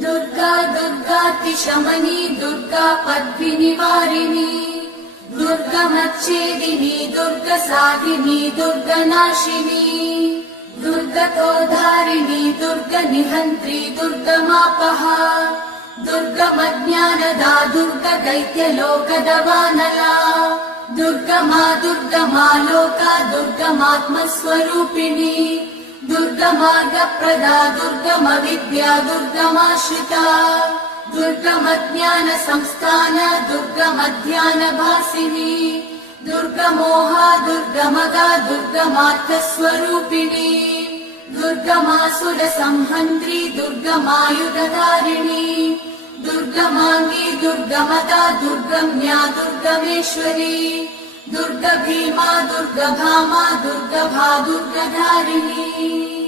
दुर्गा दुर्गातिशमनी दुर्गा पद्मिनिवारिणी दुर्गमच्छेदिनी दुर्गसाधिनी दुर्गनाशिनी दुर्गतोधारिणी दुर्गनिहन्त्री दुर्गमापहा दुर्गमज्ञानदा दुर्गदैत्यलोकदवानला दुर्गमा दुर्गमा लोका दुर्गमात्मस्वरूपिणी दुर्गमार्गप्रदा दुर्गमविद्या दुर्गमाश्रिता दुर्गमज्ञानसंस्थान दुर्गमध्यानभासिनी दुर्गमोहा दुर्गमगा दुर्गमार्थस्वरूपिणी दुर्गमासुरसंहन्त्री दुर्गमायुधधारिणी दुर्गमाङ्गी दुर्गमदा दुर्गम्या दुर्गमेश्वरी दुर्गभीमा दुर्गभामा दुर्गभा दुर्गधारिणी।